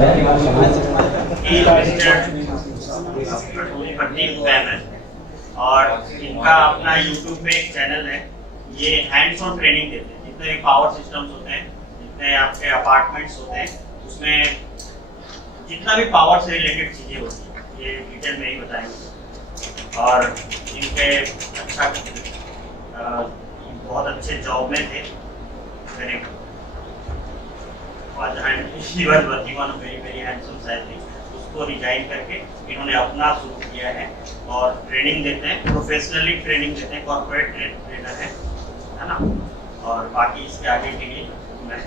Pradeep banner और इनका अपना यूट्यूब पे एक चैनल है। ये हैंड्स ऑन ट्रेनिंग देते हैं। जितने पावर सिस्टम्स होते हैं, जितने आपके अपार्टमेंट्स होते हैं, उसमें जितना भी पावर से रिलेटेड चीज़ें होती हैं, ये डिटेल में ही बताएंगे। और इनके अच्छा बहुत अच्छे जॉब में थे। उसको रिजाइन करके इन्होंने अपना शुरू किया है और ट्रेनिंग देते हैं, प्रोफेशनली ट्रेनिंग देते हैं, कॉर्पोरेट ट्रेनर है ना। और बाकी इसके आगे के लिए मैं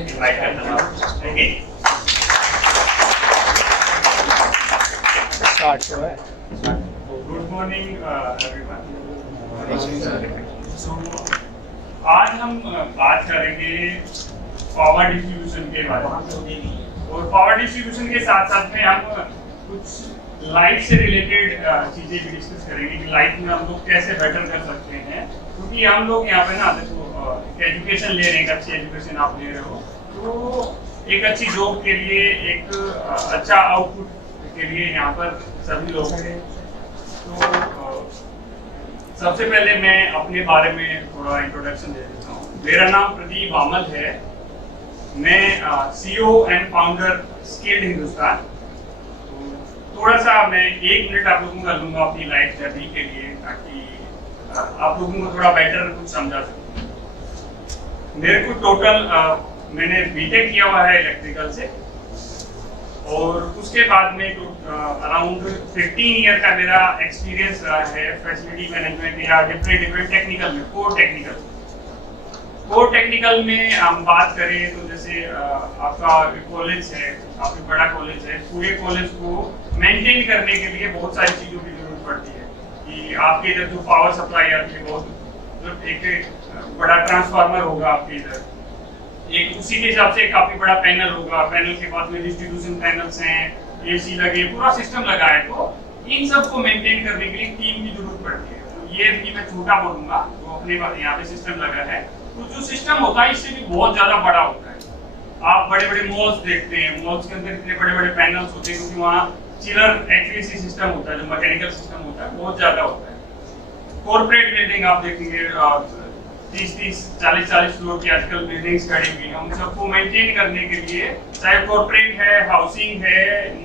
इनवाइट करता हूँ। Good morning everyone. आज हम बात करेंगे पावर डिस्ट्रीब्यूशन के बारे में, और पावर डिस्ट्रीब्यूशन के साथ साथ में हम कुछ लाइफ से रिलेटेड चीज़ें भी डिस्कस करेंगे कि लाइफ में हम लोग कैसे बेटर कर सकते हैं। क्योंकि हम लोग यहाँ पे ना देखो एजुकेशन ले रहे हैं, अच्छी एजुकेशन आप ले रहे हो, तो एक अच्छी जॉब के लिए, एक अच्छा आउटपुट के लिए यहाँ पर सभी लोग हैं। तो सबसे पहले मैं अपने बारे में थोड़ा इंट्रोडक्शन दे देता हूँ। मेरा नाम प्रदीप बामल है। मैं CEO and founder skilled Hindustan. तो थोड़ा सा मैं 1 मिनट आप लोगों का लूँगा अपनी लाइफ जर्नी के लिए, ताकि आप लोगों को थोड़ा बेटर कुछ समझा सकूँ। मेरे को टोटल मैंने बीटेक किया हुआ है इलेक्ट्रिकल से, और उसके बाद में अराउंड 15 ईयर का मेरा एक्सपीरियंस रहा है फैसिलिटी मैनेजमेंट या डिफरेंट टेक्निकल में। कोर टेक्निकल में हम बात करें तो जैसे आपका कॉलेज है, काफी बड़ा कॉलेज है, पूरे कॉलेज को मेंटेन करने के लिए बहुत सारी चीज़ों की जरूरत पड़ती है। कि आपके इधर जो पावर सप्लाई आती है, बहुत एक बड़ा ट्रांसफार्मर होगा आपके इधर, एक उसी के हिसाब से काफी बड़ा पैनल होगा, पैनल के बाद में डिस्ट्रीब्यूशन पैनल्स हैं, AC लगे, पूरा सिस्टम लगा है। तो इन सब को मेंटेन करने के लिए टीम की जरूरत पड़ती है। तो ये भी मैं छोटा बोलूंगा, तो अपने यहाँ पे सिस्टम लगा है। तो जो सिस्टम होता है इससे भी बहुत ज्यादा बड़ा होता है। आप बड़े बड़े मॉल्स देखते हैं, मॉल्स के अंदर इतने बड़े बड़े पैनल्स होते हैं, क्योंकि वहाँ चिलर HVAC सिस्टम होता है, जो मैकेनिकल सिस्टम होता है, बहुत ज्यादा होता है। कॉर्पोरेट बिल्डिंग आप देखेंगे 30-30, 40-40 फ्लोर की आजकल बिल्डिंग्स खड़ी हुई हैं। उन सबको मेंटेन करने के लिए, चाहे कॉर्पोरेट है, हाउसिंग है,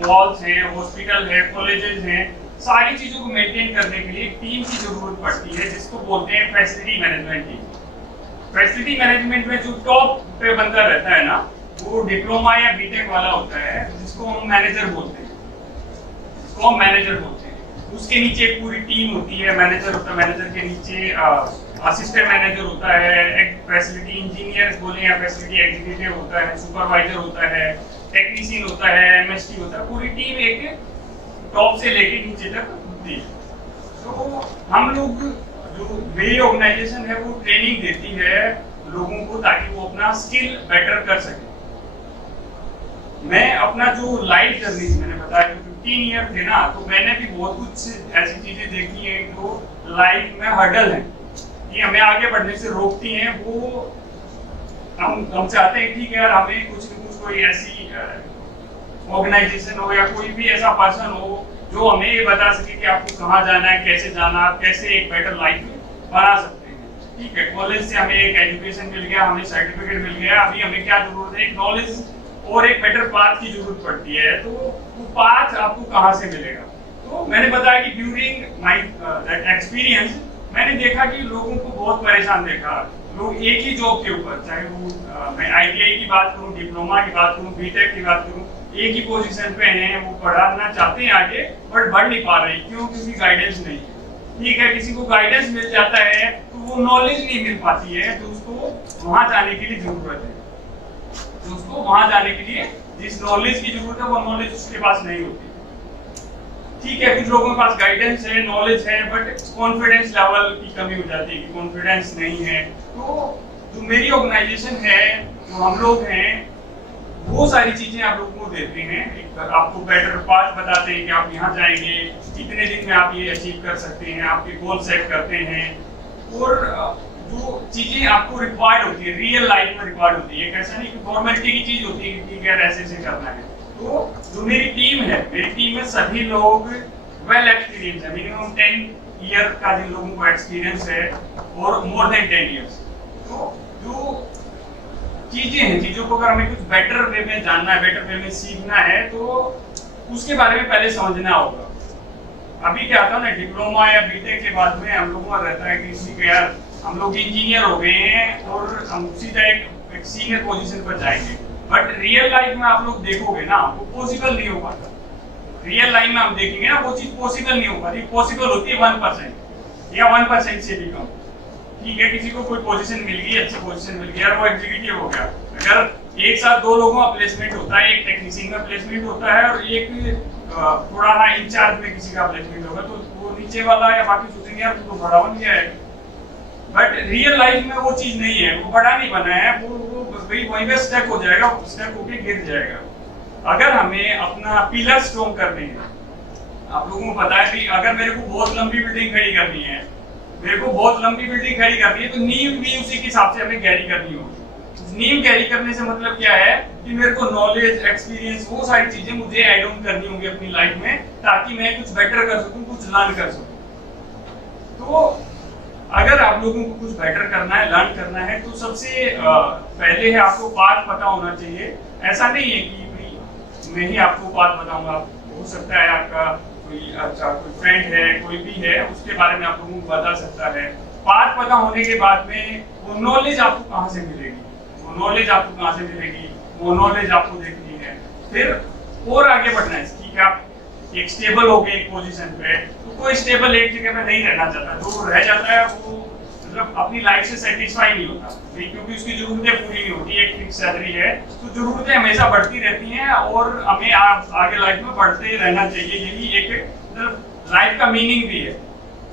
मॉल्स हैं, हॉस्पिटल है, कॉलेजेस हैं, सारी चीजों को मेंटेन करने के लिए टीम की जरूरत पड़ती है, जिसको बोलते हैं facility management team. Facility management में जो टॉप पे बंदा रहता है ना, वो डिप्लोमा या बीटेक वाला होता है, जिसको हम मैनेजर बोलते हैं। उसके नीचे एक पूरी टीम होती है, मैनेजर होता है, मैनेजर के नीचे असिस्टेंट मैनेजर होता है, एक फैसिलिटी इंजीनियर बोले या फैसिलिटी एग्जीक्यूटिव होता है, सुपरवाइजर होता है, टेक्नीशियन होता है, MST होता है। पूरी टीम एक टॉप से लेके नीचे तक होती है। तो हम लोग, जो मेरी ऑर्गेनाइजेशन है, वो ट्रेनिंग देती है लोगों को, ताकि वो अपना स्किल बेटर कर सके। मैं अपना जो लाइफ जर्नी मैंने बताया 15 ईयर थे ना, तो मैंने भी बहुत कुछ ऐसी चीजें देखी हैं जो लाइफ में हर्डल है, कि हमें आगे बढ़ने से रोकती हैं। वो हम चाहते हैं ठीक है यार, हमें कुछ न कुछ कोई ऐसी ऑर्गेनाइजेशन हो या कोई भी ऐसा पर्सन हो जो हमें ये बता सके कि आपको कहाँ जाना है, कैसे जाना, आप कैसे एक बेटर लाइफ बना सकते हैं। ठीक है, कॉलेज से हमें एक एजुकेशन मिल गया, हमें सर्टिफिकेट मिल गया, अभी हमें क्या जरूरत है, एक नॉलेज और एक बेटर पाथ की जरूरत पड़ती है। तो वो पाथ आपको कहाँ से मिलेगा? तो मैंने बताया कि ड्यूरिंग माई दैट एक्सपीरियंस मैंने देखा कि लोगों को बहुत परेशान देखा। लोग एक ही जॉब के ऊपर, चाहे वो मैं ITI की बात करूं, डिप्लोमा की बात करूं, बीटेक की बात करूं, एक ही पोजीशन पे हैं, वो पढ़ाना चाहते हैं आगे, बट बढ़ नहीं पा रहे। क्यों? क्योंकि गाइडेंस नहीं है। ठीक है, किसी को गाइडेंस मिल जाता है तो वो नॉलेज नहीं मिल पाती है, तो उसको वहां जाने के लिए जरूरत है। तो उसको वहां जाने के लिए जिस नॉलेज की जरूरत है, वो नॉलेज उसके पास नहीं होती। ठीक है, कुछ लोगों के पास गाइडेंस है, नॉलेज है, बट कॉन्फिडेंस लेवल की कमी हो जाती है, कि कॉन्फिडेंस नहीं है। तो जो मेरी ऑर्गेनाइजेशन है, जो हम लोग हैं, वो सारी चीजें आप लोगों को देते हैं। एक आपको बेटर पाथ बताते हैं कि आप यहाँ जाएंगे, इतने दिन में आप ये अचीव कर सकते हैं, आपके गोल सेट करते हैं, और जो चीजें आपको रिक्वायर्ड होती है, रियल लाइफ में रिक्वायर्ड होती है। ऐसा नहीं कि फॉर्मेलिटी की चीज होती है कि ठीक है ऐसे ऐसे करना है। तो जो मेरी टीम में सभी लोग वेल एक्सपीरियंस है, मिनिमम 10 ईयर का जिन लोगों को एक्सपीरियंस है और मोर देन 10 इयर्स। तो जो चीजें हैं, चीजों को अगर हमें कुछ बेटर वे में जानना है, बेटर वे में सीखना है, तो उसके बारे में पहले समझना होगा। अभी क्या था ना, डिप्लोमा या बीटेक के बाद में हम लोगों का रहता है कि किसी के यार हम लोग इंजीनियर हो गए हैं और हम सीधा एक सीनियर पोजीशन पर जाएंगे, बट रियल लाइफ में आप लोग देखोगे ना, वो पॉसिबल नहीं हो पाता। रियल लाइफ में हम देखेंगे ना, वो चीज पॉसिबल नहीं हो पाती। पॉसिबल होती है 1% या 1% से भी कम। ठीक है, किसी को कोई पोजीशन मिल गई, अच्छी पोजीशन मिल गई, वो एग्जीक्यूटिव हो गया। अगर एक साथ दो लोगों का प्लेसमेंट होता है, एक टेक्नीशियन का प्लेसमेंट होता है और एक थोड़ा ना इंचार्ज में किसी का प्लेसमेंट होगा, तो वो नीचे वाला या बाकी सोचेंगे यार तो बड़ा बन गया है। बट रियल लाइफ में वो चीज नहीं है, वो बड़ा नहीं बना है, वो वहीं पे स्टक हो जाएगा, स्टक होके गिर जाएगा। अगर हमें अपना पिलर स्ट्रॉन्ग करने हैं, आप लोगों को पता है कि अगर मेरे को बहुत लंबी बिल्डिंग खड़ी करनी है, तो नींव भी उसी के हिसाब से हमें कैरी करनी होगी। नींव कैरी करने से मतलब क्या है कि मेरे को नॉलेज, एक्सपीरियंस, वो सारी चीजें मुझे ऐड ऑन करनी होंगी अपनी लाइफ में, ताकि मैं कुछ बेटर कर सकूं, कुछ लर्न कर सकूं। तो अगर आप लोगों को कुछ बेटर करना है, लर्न करना है, तो सबसे पहले है आपको पाथ पता होना चाहिए। ऐसा नहीं है कि मैं ही आपको पाथ बताऊंगा, हो सकता है आपका कोई फ्रेंड है, कोई भी है, उसके बारे में आप लोगों को बता सकता है। पाथ पता होने के बाद में वो नॉलेज आपको कहाँ से मिलेगी, वो नॉलेज आपको देखनी है। फिर और आगे बढ़ना है कि आप एक स्टेबल हो गए एक पोजीशन पे, तो कोई स्टेबल एक जगह पे नहीं रहना चाहता। जो रह जाता है वो मतलब अपनी लाइफ से सेटिस्फाई नहीं होता, क्योंकि उसकी जरूरतें पूरी नहीं होती। एक फिक्स सैलरी है, तो जरूरतें हमेशा बढ़ती रहती हैं और हमें आगे लाइफ में बढ़ते रहना चाहिए। यही एक मतलब लाइफ का मीनिंग भी है।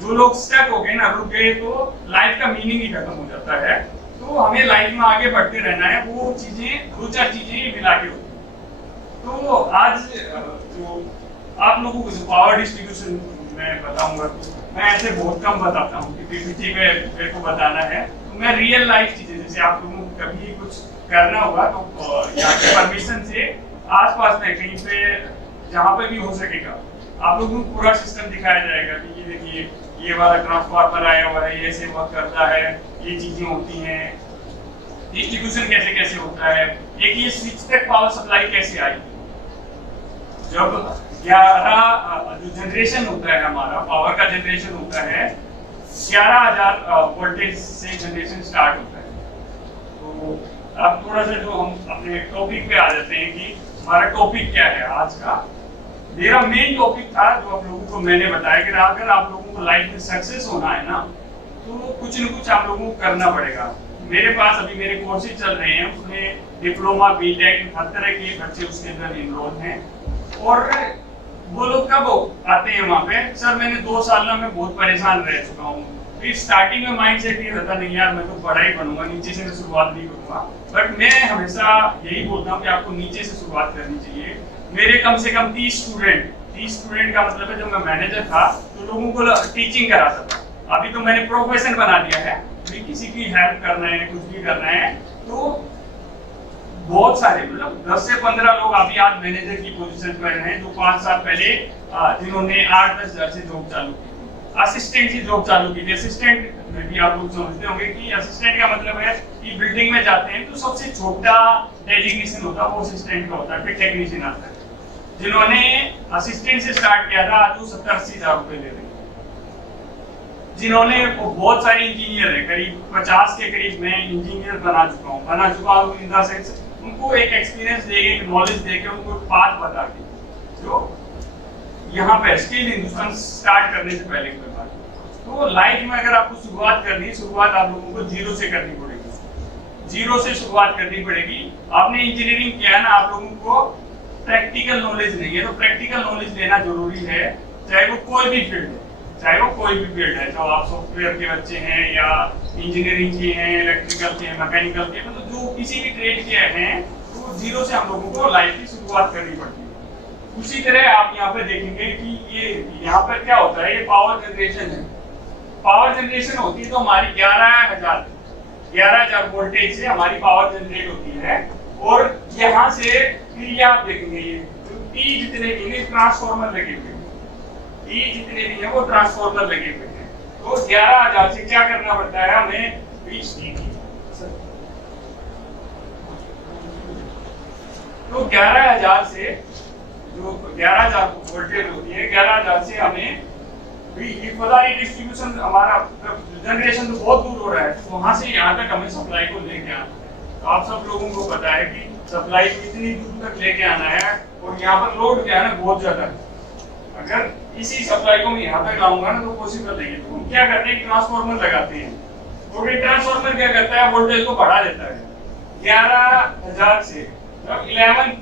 जो लोग स्टक हो गए ना, रुक गए, तो लाइफ का मीनिंग ही खत्म हो जाता है। तो हमें लाइफ में आगे बढ़ते रहना है, वो चीजें, दो चार चीजें मिला के होती हैं। तो आज जो आप लोगों को जो पावर डिस्ट्रीब्यूशन मैं बताऊंगा, तो मैं ऐसे बहुत कम बताता हूँ कि पीपीटी पे मेरे को बताना है। तो मैं रियल लाइफ चीजें, जैसे आप लोगों को कभी कुछ करना होगा तो यहाँ के परमिशन से आसपास में कहीं पे जहाँ पे भी हो सकेगा आप लोगों को पूरा सिस्टम दिखाया जाएगा कि ये देखिए ये वाला ट्रांसफार्मर आया हुआ है, ये ऐसे वर्क करता है, ये चीजें होती हैं, डिस्ट्रीब्यूशन कैसे कैसे होता है, एक ये स्विच तक पावर सप्लाई कैसे आएगी। जब 11 जो जनरेशन होता है, हमारा पावर का जनरेशन होता है, 11,000 वोल्टेज से जनरेशन स्टार्ट होता है। तो अब थोड़ा सा जो हम अपने टॉपिक पे आ जाते हैं कि हमारा टॉपिक क्या है आज का। मेरा मेन टॉपिक था जो आप लोगों को मैंने बताया कि अगर आप लोगों को लाइफ में सक्सेस होना है ना, तो कुछ न कुछ आप लोगों को करना पड़ेगा। मेरे पास अभी मेरे कोर्सेज चल रहे हैं, उसमें डिप्लोमा, बीटेक, हर तरह के बच्चे उसके अंदर इनरोल हैं। और वो लोग कब आते हैं वहाँ पे, सर मैंने 2 साल में मैं बहुत परेशान रह चुका हूँ। फिर स्टार्टिंग में माइंड सेट ये रहता नहीं यार मैं तो बड़ा ही बनूंगा, नीचे से मैं शुरुआत नहीं करूंगा। बट मैं हमेशा यही बोलता हूँ कि आपको नीचे से शुरुआत करनी चाहिए। मेरे कम से कम 30 स्टूडेंट का मतलब है, जब मैं मैनेजर था तो लोगों को टीचिंग कराता था। अभी तो मैंने प्रोफेशन बना दिया है, भी किसी की हेल्प करना है, कुछ भी करना है, तो बहुत सारे मतलब 10 से 15 लोग अभी आज मैनेजर की पोजीशन पर हैं, जो 5 साल पहले जिन्होंने 8-10 हज़ार से जॉब चालू की, असिस्टेंट की जॉब चालू की थी। असिस्टेंट में भी आप लोग समझते होंगे कि असिस्टेंट का मतलब है कि बिल्डिंग में जाते हैं तो सबसे छोटा डेजिग्नेशन होता है वो असिस्टेंट का होता है, फिर टेक्नीशियन आता है। जिन्होंने असिस्टेंट से स्टार्ट किया था आज वो 70-80 हज़ार रुपए ले रहे हैं। जिन्होंने बहुत सारे इंजीनियर है, करीब 50 के करीब मैं इंजीनियर बना चुका हूँ इन द सेंस उनको एक एक्सपीरियंस देके, एक नॉलेज देके, उनको पाथ बता के, जो यहाँ पे स्किल हिंदुस्तान स्टार्ट करने से पहले की बात। तो लाइफ में अगर आपको शुरुआत करनी है, शुरुआत आप लोगों को जीरो से करनी पड़ेगी। जीरो से शुरुआत करनी पड़ेगी। आपने इंजीनियरिंग किया है ना, आप लोगों को प्रैक्टिकल नॉलेज नहीं है, तो प्रैक्टिकल नॉलेज लेना जरूरी है, चाहे वो कोई भी फील्ड है, जो आप सॉफ्टवेयर के बच्चे हैं या इंजीनियरिंग के हैं, इलेक्ट्रिकल के हैं, मैकेनिकल के, मतलब जो किसी भी ट्रेड के हैं, तो जीरो से हम लोगों को लाइफ की शुरुआत करनी पड़ती है। उसी तरह आप यहाँ पे देखेंगे कि ये यहाँ पर क्या होता है, ये पावर जनरेशन है। पावर जनरेशन होती है तो हमारी 11,000 वोल्टेज से हमारी पावर जनरेट होती है। और यहाँ से फिर ये आप देखेंगे, ये टी जितने भी ट्रांसफार्मर लगे हुए हैं, टी जितने भी हैं वो ट्रांसफार्मर लगे हुए हैं। तो 11,000 से क्या करना पड़ता है हमें 20 kV, तो 11,000 से जो 11,000 वोल्टेज होती है, 11,000 से हमें ये पता नहीं डिस्ट्रीब्यूशन हमारा जनरेशन तो बहुत दूर हो रहा है, तो वहां से यहाँ तक हमें सप्लाई को लेके आना है। तो आप सब लोगों को पता है कि सप्लाई को इतनी दूर तक लेके आना है, और यहाँ पर लोड क्या है ना बहुत ज्यादा है। अगर इसी सप्लाई को मैं यहाँ तक लाऊंगा ना तो पॉसिबल नहीं है। तो हम क्या करते हैं, ट्रांसफार्मर लगाते हैं, और ये ट्रांसफार्मर क्या करता है, वोल्टेज को बढ़ा देता है 11,000 से 11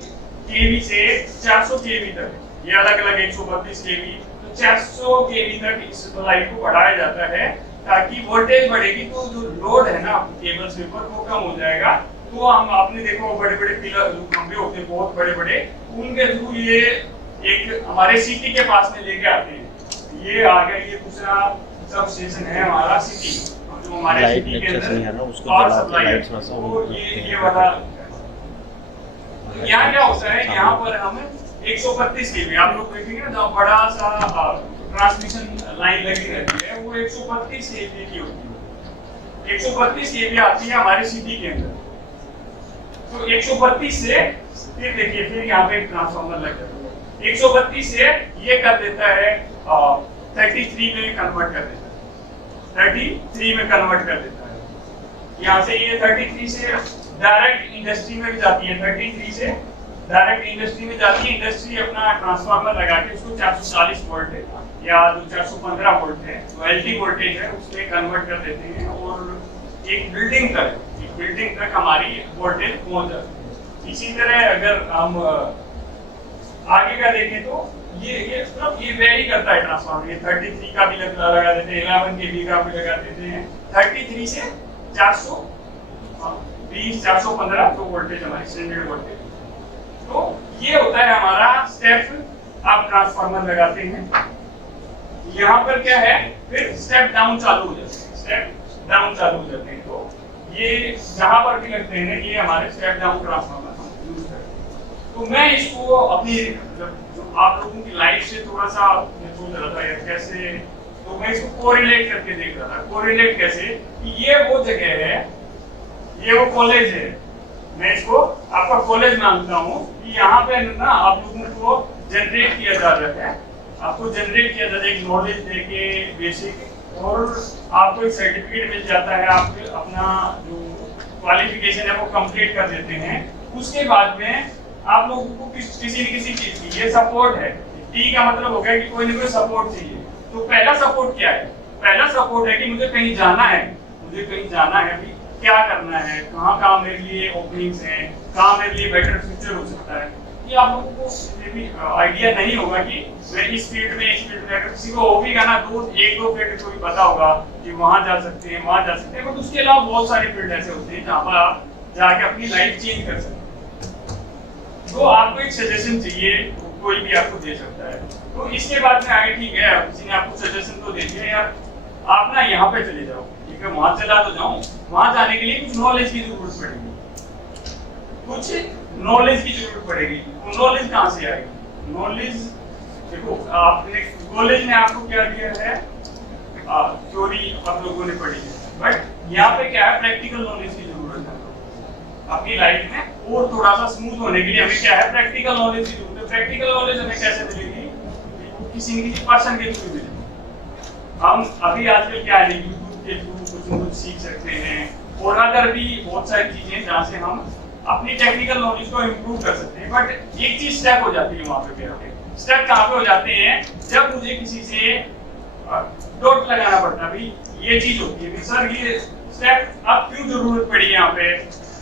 kV से 400 kV तक, ये अलग अलग 132 kV, तो 400 kV तक इस सप्लाई को बढ़ाया जाता है, ताकि वोल्टेज बढ़ेगी तो जो लोड है ना केबल्स के ऊपर वो कम हो जाएगा। तो हम आपने देखो बड़े बड़े पिलर खंभे होते हैं बहुत बड़े बड़े, उनके थ्रू ये एक हमारे सिटी के पास में लेके आते हैं। ये आ गया, ये दूसरा सब स्टेशन है हमारा सिटी, जो हमारे सिटी के अंदर पावर सप्लाई है, तो ये वाला। यहाँ क्या होता है, यहाँ पर हम 132 kV, आप लोग देखेंगे ना जहाँ बड़ा सा ट्रांसमिशन लाइन लगी रहती है, वो 132 kV की होती है। 132 kV आती है हमारे सिटी के अंदर, तो 132 से फिर देखिए, फिर यहाँ पे ट्रांसफार्मर लग जाता है, 132 से ये कर देता है 33 में कन्वर्ट कर देता है, 33 में कन्वर्ट कर देता है। यहाँ से ये 33 से डायरेक्ट इंडस्ट्री में भी जाती है, 33 से डायरेक्ट इंडस्ट्री में जाती है। इंडस्ट्री अपना ट्रांसफार्मर लगा के उसको 440 वोल्ट है या जो 415 वोल्ट है, जो एलटी वोल्टेज है, उसमें कन्वर्ट कर देते हैं, और एक बिल्डिंग तक हमारी वोल्टेज पहुंच जाती है। इसी तरह अगर हम आगे का देखें तो ये वेरी करता है ट्रांसफार्मर, ये 33 का भी लगा देते हैं, 11 kV का भी लगा देते हैं, 33 से 420 415 तो वोल्टेज हमारी स्टैंडर्ड वोल्टेज। तो ये होता है हमारा स्टेप, आप ट्रांसफार्मर लगाते हैं। यहाँ पर क्या है, फिर स्टेप डाउन चालू हो जाते हैं, स्टेप डाउन चालू हो जाते हैं। तो ये जहां पर भी लगते हैं ये हमारे स्टेप डाउन ट्रांसफार्मर हम यूज करते हैं। तो मैं इसको अपनी आप लोगों की लाइफ से थोड़ा सा सोच रहा था यार कैसे, तो मैं इसको कोरिलेट करके देख रहा था। कोरिलेट कैसे कि ये वो जगह है, ये वो कॉलेज है, मैं इसको आपका कॉलेज मानता हूँ कि यहाँ पे ना आप लोगों को जनरेट किया जा रहा है, आपको जनरेट किया जाता है एक नॉलेज देके बेसिक, और आपको एक सर्टिफिकेट मिल जाता है, आप अपना जो क्वालिफिकेशन है वो कंप्लीट कर देते हैं। उसके बाद में आप लोगों को किसी न किसी चीज की ये सपोर्ट है, टी का मतलब हो गया कि कोई ना कोई सपोर्ट चाहिए। तो पहला सपोर्ट क्या है, पहला सपोर्ट है कि मुझे कहीं जाना है, मुझे कहीं जाना है, अभी क्या करना है, कहाँ मेरे लिए ओपनिंग्स हैं, कहाँ मेरे लिए बेटर फ्यूचर हो सकता है। ये आप लोगों को ये भी आइडिया नहीं होगा कि मैं इस फील्ड में अगर किसी को हो भी ना एक दो फील्ड को भी पता होगा कि वहां जा सकते हैं, वहां जा सकते हैं, बट उसके अलावा बहुत सारे फील्ड ऐसे होते हैं जहाँ पर आप जाके अपनी लाइफ चेंज कर सकते हैं। तो आपको एक सजेशन चाहिए, कोई भी आपको दे सकता है। तो इसके बाद में आगे ठीक है, किसी ने आपको सजेशन तो दे दिया यार आप ना यहाँ पे चले जाओ, ठीक है वहां चला तो जाऊं, वहां जाने के लिए कुछ नॉलेज की जरूरत पड़ेगी, कुछ नॉलेज की जरूरत पड़ेगी। वो नॉलेज कहाँ से आएगी, नॉलेज देखो आपने कॉलेज में आपको क्या दिया है, थ्योरी आप लोगों ने पढ़ी है, बट यहाँ पे क्या है प्रैक्टिकल नॉलेज की जरूरत है अपनी लाइफ में। और थोड़ा सा स्मूथ होने के लिए हमें क्या है प्रैक्टिकल नॉलेज की जरूरत है। प्रैक्टिकल नॉलेज हमें कैसे मिलेगी, किसी न किसी पर्सन के थ्रू मिलेगी। हम अभी आजकल क्या है यूट्यूब के थ्रू कुछ सीख सकते हैं, और अदर भी बहुत सारी चीजें जहाँ से हम अपनी टेक्निकल नॉलेज को इम्प्रूव कर सकते हैं। बट एक चीज स्टेप हो जाती है वहाँ पे, स्टेप कहाँ पे हो जाते हैं, जब मुझे किसी से डॉट लगाना पड़ता है, भाई ये चीज होती है, सर ये स्टेप अब क्यों जरूरत पड़ी यहाँ पे,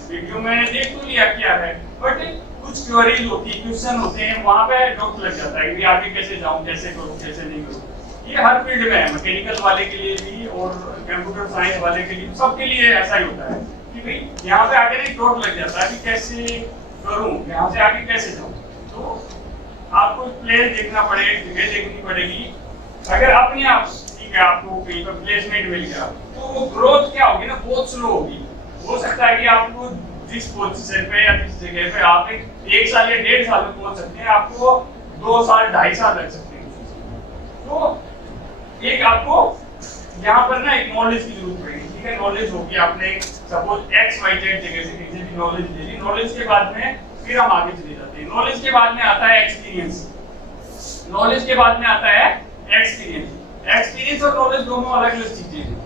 वीडियो मैंने देख तो लिया क्या है, बट कुछ क्वेरीज होती है, क्वेश्चन होते हैं, वहाँ पे डॉट लग जाता है कि आगे कैसे जाऊँ, कैसे करूँ, कैसे नहीं करूँ। ये हर फील्ड में है, मैकेनिकल वाले के लिए भी और कंप्यूटर साइंस वाले के लिए, सबके लिए ऐसा ही होता है कि भाई यहाँ पे आगे नहीं डॉट लग जाता है कि कैसे करूँ, यहाँ से आगे कैसे जाऊँ। तो आपको प्लेस देखना पड़ेगा, जगह देखनी पड़ेगी। अगर अपने आप ठीक है आपको कहीं पर प्लेसमेंट मिल गया तो वो ग्रोथ क्या होगी ना, बहुत स्लो होगी। हो सकता है कि आपको जिस पोजीशन पे या जिस जगह पे आप एक साल या 1.5 साल में पहुंच सकते हैं, आपको 2 साल 2.5 साल लग सकते हैं। तो एक आपको यहाँ पर ना एक नॉलेज की जरूरत पड़ेगी, ठीक है। नॉलेज होगी, आपने सपोज XYZ जगह से किसी भी नॉलेज ले ली। नॉलेज के बाद में फिर हम आगे चले जाते हैं। नॉलेज के बाद में आता है एक्सपीरियंस। नॉलेज के बाद में आता है एक्सपीरियंस। एक्सपीरियंस और नॉलेज दोनों अलग अलग चीजें हैं।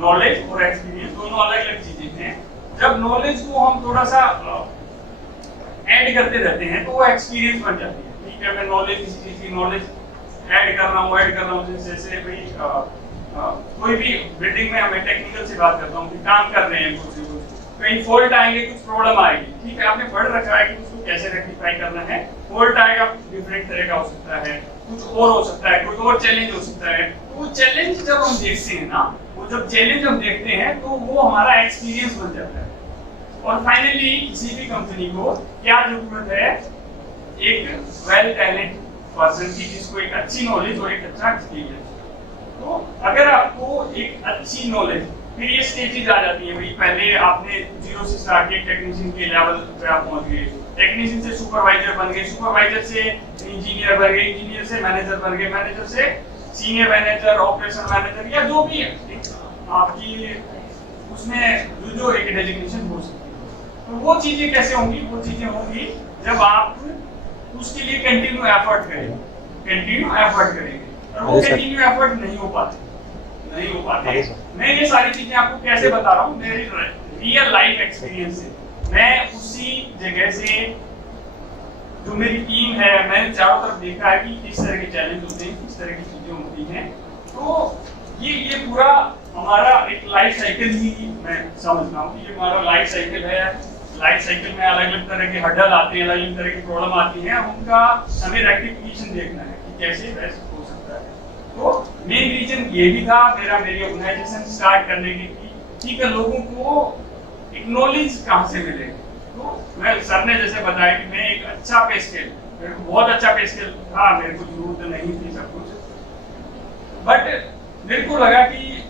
नॉलेज और एक्सपीरियंस दोनों अलग अलग चीजें हैं। जब नॉलेज को हम थोड़ा सा ऐड करते रहते हैं तो वो एक्सपीरियंस बन जाती है, ठीक है। मैं नॉलेज किसी चीज की नॉलेज ऐड कर रहा हूँ जैसे भाई कोई भी बिल्डिंग में हमें टेक्निकल से बात करता हूँ कि काम कर रहे हैं, कुछ कहीं फॉल्ट आएंगे, कुछ प्रॉब्लम आएगी, ठीक है। आपने पढ़ रखा है कि उसको कैसे रेक्टिफाई करना है। फॉल्ट आएगा डिफरेंट तरह का हो सकता है, कुछ और हो सकता है, कोई और चैलेंज हो सकता है। तो वो चैलेंज जब हम देखते हैं ना, वो जब चैलेंज हम देखते हैं तो वो हमारा एक्सपीरियंस बन जाता है। और फाइनली किसी भी कंपनी को क्या जरूरत है, एक वेल टैलेंट पर्सन की जिसको एक अच्छी नॉलेज और एक अच्छा एक्सपीरियंस। तो अगर आपको एक अच्छी नॉलेज, फिर ये स्टेजेस आ जाती है भाई। पहले आपने 0 से स्टार्ट किया, टेक्नीशियन के लेवल पे आप पहुंच गए, टेक्नीशियन से सुपरवाइजर बन गए, सुपरवाइजर से इंजीनियर बन गए, इंजीनियर से मैनेजर बन गए, मैनेजर से सीनियर मैनेजर, ऑपरेशन मैनेजर, या जो भी आपकी उसमें जो एक डेजिग्नेशन हो सकती है। तो वो चीजें कैसे होंगी? वो चीजें होंगी जब आप उसके लिए कंटिन्यू एफर्ट करेंगे। और वो कंटिन्यू एफर्ट नहीं हो पाते। मैं ये सारी चीजें आपको कैसे बता रहा हूँ, मेरी रियल लाइफ एक्सपीरियंस से। मैं उसी जगह से, जो मेरी टीम है, मैंने चारों तरफ देखा है कि किस तरह के चैलेंज होते हैं, किस तरह की चीजें होती हैं। तो ये पूरा हमारा एक लाइफ साइकिल ही मैं समझता हूँ कि ये हमारा लाइफ साइकिल है। लाइफ साइकिल में अलग अलग तरह के हर्डल आते हैं, अलग अलग तरह की प्रॉब्लम आती है, उनका हमें रेक्टिफिकेशन देखना है कि कैसे वैसे हो सकता है। तो मेन रीजन ये भी था मेरी ऑर्गेनाइजेशन स्टार्ट करने की, ठीक है, लोगों को एक नॉलेज कहाँ से मिले। तो मैं सर ने जैसे बताया कि मैं एक अच्छा पे स्केल, मेरे को बहुत अच्छा पे स्केल था, मेरे को जरूरत नहीं थी सब कुछ, बट मेरे को लगा कि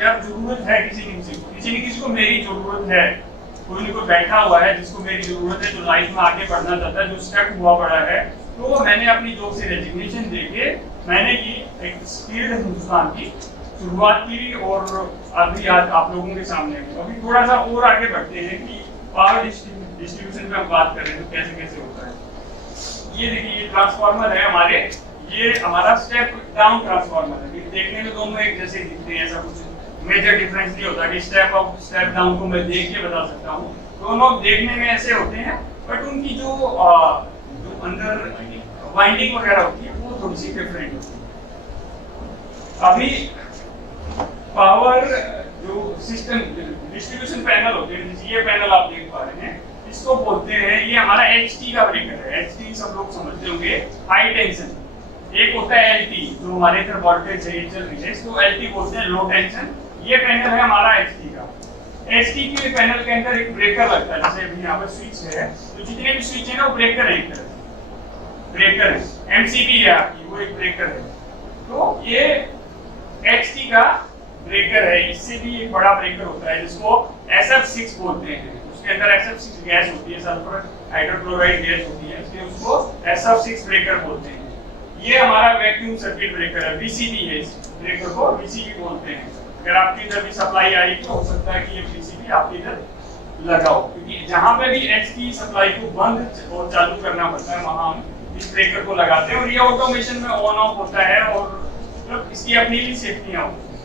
यार जरूरत है किसी न किसी को मेरी जरूरत है। कोई न कोई बैठा हुआ है जिसको मेरी जरूरत है, जो लाइफ में आगे बढ़ना चाहता है, जो स्टक हुआ पड़ा है। तो मैंने अपनी जॉब से रेजिग्नेशन देके मैंने की एक स्किल्ड हिंदुस्तान की शुरुआत की, और अभी आज आप लोगों के सामने अभी थोड़ा सा और आगे बढ़ते हैं कि पावर डिस्ट्रीब्यूशन पे हम बात कर रहे हैं तो कैसे कैसे होता है। ये देखिए, ये ट्रांसफार्मर है हमारे, ये हमारा स्टेप डाउन ट्रांसफार्मर है। देखने में दोनों एक जैसे दिखते हैं, ऐसा कुछ मेजर डिफरेंस नहीं होता कि स्टेप अप स्टेप डाउन को मैं देख के बता सकता हूँ। दोनों देखने में ऐसे होते हैं, बट उनकी जो अंदर वाइंडिंग वगैरह होती है वो थोड़ी सी डिफरेंट होती है। अभी पावर जो सिस्टम डिस्ट्रीब्यूशन पैनल होते हैं, ये पैनल आप देख पा रहे हैं, इसको बोलते हैं, ये हमारा HT का ब्रेकर है। HT सब लोग समझते होंगे, हाई टेंशन। एक होता है LT, जो हमारे इधर वोल्टेज है चल रही है, इसको LT बोलते हैं, लो टेंशन। ये पैनल है हमारा HT का। HT के पैनल के अंदर एक ब्रेकर लगता है, जैसे अभी यहाँ पर स्विच है, तो जितने भी स्विच है ना वो ब्रेकर है, एक तरह ब्रेकर है। MCB है आपकी, वो एक ब्रेकर है। तो ये HT का ब्रेकर है। इससे भी एक बड़ा ब्रेकर होता है जिसको SF6 बोलते हैं। उसके अंदर SF6 गैस होती है, सल्फर हाइड्रोक्लोराइड गैस होती है, इसलिए उसको SF6 ब्रेकर बोलते हैं। ये हमारा वैक्यूम सर्किट ब्रेकर है, VCB है। इस ब्रेकर को VCB बोलते हैं। अगर आपकी इधर भी सप्लाई आई तो हो सकता है कि ये VCB आपके इधर लगाओ, क्योंकि जहां पे भी HT सप्लाई को बंद और चालू करना पड़ता है वहां हम इस ब्रेकर को लगाते हैं, और ये ऑटोमेशन में ऑन ऑफ होता है। और इसकी अपनी भी सेफ्टियां होती हैं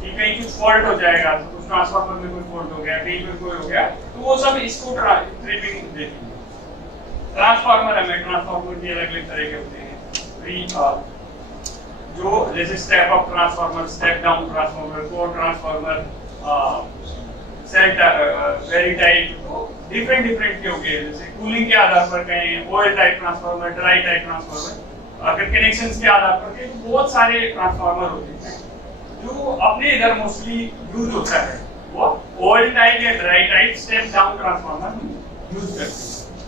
कि कहीं कुछ फॉल्ट हो जाएगा, तो कुछ ट्रांसफार्मर में कोई फॉल्ट हो गया, कहीं पे कोई हो गया, तो वो सब इसको ट्रिपिंग देती है। ट्रांसफार्मर है, ट्रांसफार्मर भी अलग अलग तरह के होते हैं। जो जैसे step up transformer, step down transformer, core transformer, shell very type, तो डिफरेंट के हो गए। जैसे कूलिंग के आधार पर कहें oil type transformer, dry type transformer, अगर कनेक्शंस के आधार पर के बहुत सारे ट्रांसफार्मर होते हैं। जो अपने इधर मोस्टली यूज होता है वो ऑयल टाइप या dry type step down transformer use करते हैं,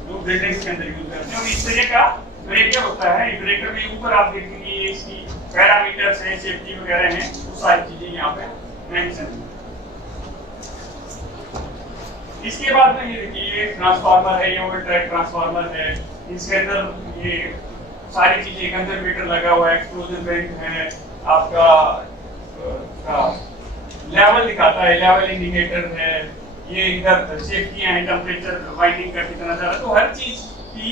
जो बिल्डिंग्स के अंदर यूज करते हैं। और इस तरह का ब्रेकर होता है। ब्रेकर में ऊपर आप देखेंगे इसकी पैरामीटर्स हैं, सेफ्टी वगैरह हैं, वो सारी चीजें यहाँ पे मेंशन है। इसके बाद में ये देखिए ये ट्रांसफार्मर है, ये ओवर ट्रैक ट्रांसफार्मर है। इसके अंदर ये सारी चीजें, कंजर्वेटर लगा हुआ है, एक्सप्लोजन वेंट है, आपका लेवल दिखाता है, लेवल इंडिकेटर है, ये इधर सेफ्टी एंड टेम्परेचर वाइंडिंग का कितना ज़्यादा। तो हर चीज की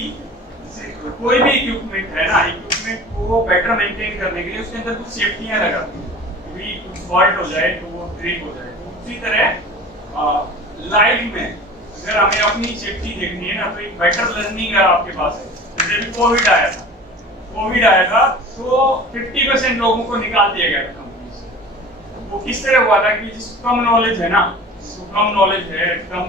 कोई भी इक्विपमेंट है ना, इक्विपमेंट को बेटर मेंटेन करने के लिए उसके अंदर कुछ सेफ्टियां लगाती हैं, कभी कुछ फॉल्ट हो जाए तो वो ट्रिक हो जाए। तो उसी तरह लाइफ में अगर हमें अपनी सेफ्टी देखनी है ना, तो एक बेटर लर्निंग आपके पास है। जैसे भी कोविड आया था तो 50% लोगों को निकाल दिया गया था कंपनी से। वो किस तरह हुआ था कि जिसको कम नॉलेज है ना, कम नॉलेज है, कम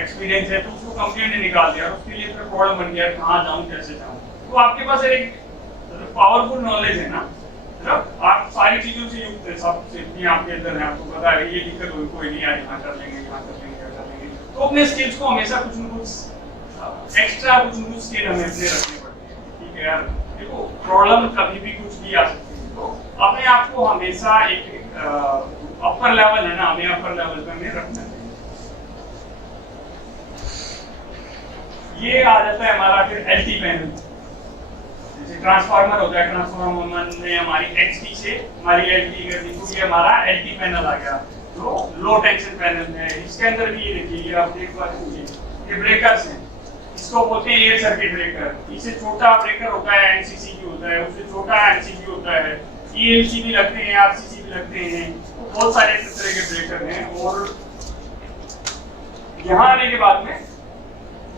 एक्सपीरियंस है, तो उसको कंपनी ने निकाल दिया और उसके लिए फिर प्रॉब्लम बन गया, कहाँ जाऊँ कैसे जाऊँ। तो आपके पास एक पावरफुल नॉलेज है ना, मतलब आप सारी चीजों से युक्त है, सब सेफ्टी आपके अंदर है, आपको पता है ये दिक्कत हुई, कोई नहीं, आज यहाँ कर लेंगे, यहाँ कर लेंगे, क्या कर लेंगे। तो अपने स्किल्स को हमेशा कुछ न कुछ एक्स्ट्रा, कुछ न कुछ स्किल हमें अपने रखने पड़ते हैं। ठीक है यार, देखो प्रॉब्लम कभी भी कुछ भी आ सकती है, तो अपने आप को हमेशा एक अपर लेवल है ना, हमें अपर लेवल पे हमें रखना चाहिए। ये आ जाता है हमारा फिर एलटी पैनल। जैसे ट्रांसफार्मर होता है, ट्रांसफार्मर में हमारी एचटी से हमारी एलटी कर दी, तो ये हमारा एलटी पैनल आ गया, जो लो टेंशन पैनल है। इसके अंदर भी ये देखिए, ये आप देख पा रहे हैं, ये ब्रेकर्स हैं, इसको बोलते हैं एयर सर्किट ब्रेकर। इससे छोटा ब्रेकर होता है एनसीसी होता है, उससे छोटा एनसीसी होता है, ईएलसी भी लगते हैं, आरसीसी भी लगते हैं, तो बहुत सारे तरह के ब्रेकर हैं। और यहाँ आने के बाद में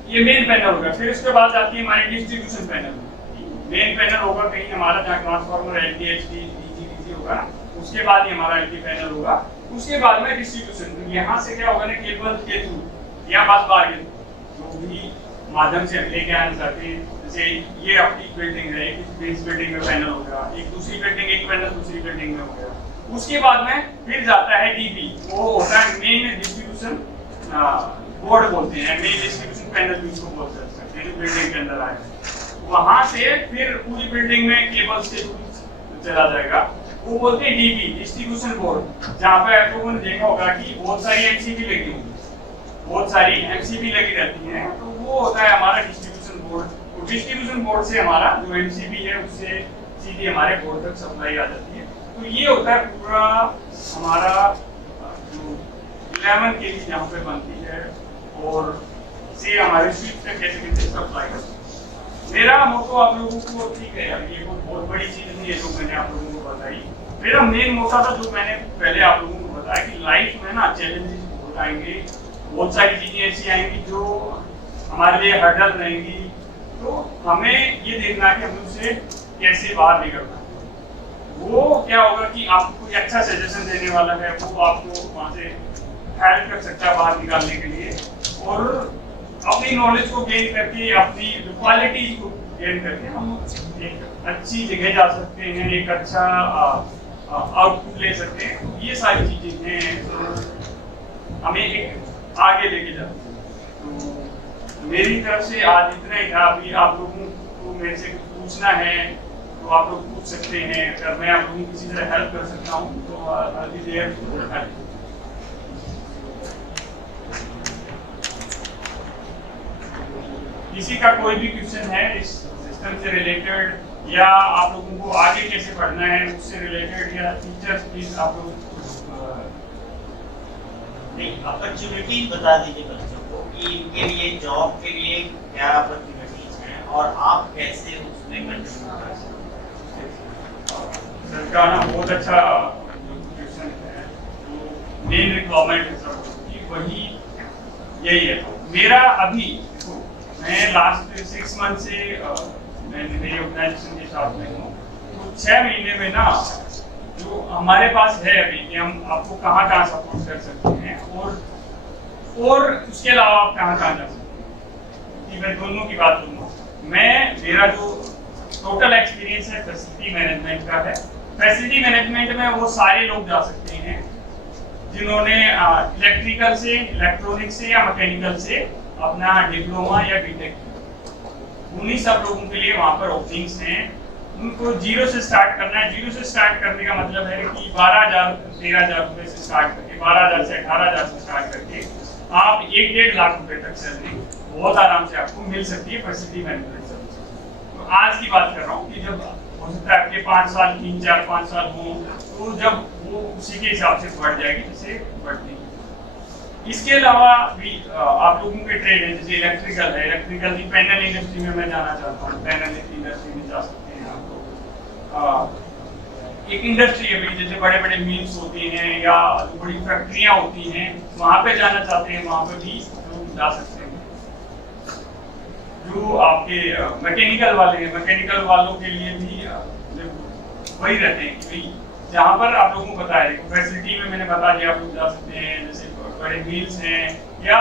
ये मेन पैनल होगा, फिर उसके बाद आती है हमारी डिस्ट्रीब्यूशन पैनल। मेन पैनल होगा कहीं हमारा जहाँ transformer LT HT DG DC होगा, उसके बाद ही हमारा एलटी पैनल होगा। उसके बाद में डिस्ट्रीब्यूशन, यहाँ से क्या होगा ना, केबल के थ्रू या बस बार के जो भी माध्यम से लेके आना चाहते हैं। जैसे ये अपनी बिल्डिंग है, इस बिल्डिंग में पैनल होगा, एक दूसरी बिल्डिंग, एक पैनल दूसरी बिल्डिंग में हो गया। उसके बाद में फिर जाता है डीपी, वो होता है मेन डिस्ट्रीब्यूशन बोर्ड बोलते हैं, मेन डिस्ट्रीब्यूशन पैनल भी उसको बोल सकते हैं, बिल्डिंग के अंदर आए। वहां से फिर पूरी बिल्डिंग में केबल से चला जाएगा, वो बोलते हैं डीपी, डिस्ट्रीब्यूशन बोर्ड, जहाँ पे आप लोगों ने देखा होगा कि बहुत सारी एमसीबी लगी होगी, बहुत सारी एमसीबी लगी रहती है, तो वो होता है हमारा डिस्ट्रीब्यूशन बोर्ड। तो डिस्ट्रीब्यूशन बोर्ड से हमारा जो एमसीबी है उससे सीधे हमारे बोर्ड तक सप्लाई आ जाती है। तो ये होता है पूरा हमारा जो 11 kV जहाँ पे बनती है, और से हमारे स्विच तक कैसे कैसे सप्लाई करती है। मेरा मोटो आप लोगों को, ठीक है यार, ये बहुत बड़ी चीज नहीं है जो मैंने आप लोगों को बताई। मेरा मेन मोटा था जो मैंने पहले आप लोगों को बताया कि लाइफ में ना चैलेंजेस बहुत आएंगे, बहुत सारी चीजें ऐसी आएंगी जो हमारे लिए हर्डल रहेंगी, तो हमें ये देखना है कि हम उससे कैसे बाहर निकलना है। वो क्या होगा कि आपको कोई अच्छा सजेशन देने वाला है, वो आपको वहाँ से हेल्प कर सकता है बाहर निकालने के लिए, और अपनी नॉलेज को गेन करके, अपनी क्वालिटी को गेन करके हम एक अच्छी जगह जा सकते हैं, एक अच्छा आउटपुट ले सकते हैं। तो ये सारी चीजें हैं तो हमें एक आगे लेके जाती हैं। तो मेरी तरफ से आज इतना ही था। अभी आप लोगों को मेरे से कुछ पूछना है तो आप लोग पूछ सकते हैं, अगर मैं आप लोगों की किसी तरह हेल्प कर सकता हूँ तो किसी का कोई भी क्वेश्चन है इस सिस्टम से रिलेटेड, या आप लोगों को आगे कैसे पढ़ना है उससे रिलेटेड, या टीचर्स प्लीज आप लोग अपॉर्चुनिटीज बता दीजिए बच्चों को कि इनके लिए जॉब के लिए क्या अपॉर्चुनिटीज हैं और आप कैसे उसमें कंट्रीब्यूट कर सकते हैं। सर का ना बहुत अच्छा क्वेश्चन है, जो मेन रिक्वायरमेंट है सर की वही यही है। तो मेरा अभी मैं लास्ट 6 मंथ से मैं मेरी ऑर्गेनाइजेशन के साथ में हूँ, तो 6 महीने में ना जो हमारे पास है अभी कि हम आपको कहाँ कहाँ सपोर्ट कर सकते हैं, और उसके अलावा आप कहाँ कहाँ जा सकते हैं, कि मैं दोनों की बात करूँगा। मेरा जो टोटल एक्सपीरियंस है फैसिलिटी मैनेजमेंट का है। फैसिलिटी मैनेजमेंट में वो सारे लोग जा सकते हैं जिन्होंने इलेक्ट्रिकल से, इलेक्ट्रॉनिक से या मैकेनिकल से अपना डिप्लोमा या बीटेक किया। उन्हीं सब लोगों के लिए वहाँ पर ओपनिंग्स हैं। उनको 0 से स्टार्ट करना है। 0 से स्टार्ट करने का मतलब है कि 12,000 13,000 रुपए से स्टार्ट करके, 12,000 से 18,000 से स्टार्ट करके आप 1-1.5 लाख रुपए तक सैलरी बहुत आराम से आपको मिल सकती है फैसिलिटी मैनेजमेंट सर्विस। तो आज की बात कर रहा हूँ कि जब हो सकता है आपके 5 साल 3-4-5 साल हो, तो जब वो उसी के हिसाब से बढ़ जाएगी जैसे बढ़ती है। इसके अलावा भी आप लोगों के ट्रेड है, जैसे इलेक्ट्रिकल है, इलेक्ट्रिकल की पैनल इंडस्ट्री में मैं जाना चाहता हूँ, पैनल इंडस्ट्री में जा सकते हैं आप लोग। एक इंडस्ट्री है भाई, जैसे बड़े बड़े मिल्स होते हैं या बड़ी फैक्ट्रियां होती हैं, वहां पे जाना चाहते हैं, वहां पे भी लोग जा सकते हैं। जो आपके मैकेनिकल वाले हैं, मैकेनिकल वालों के लिए भी वही रहते हैं कि भाई जहाँ पर आप लोगों को बताया फैसिलिटी में मैंने बता दिया, आप लोग जा सकते हैं, जैसे बड़े मिल्स हैं या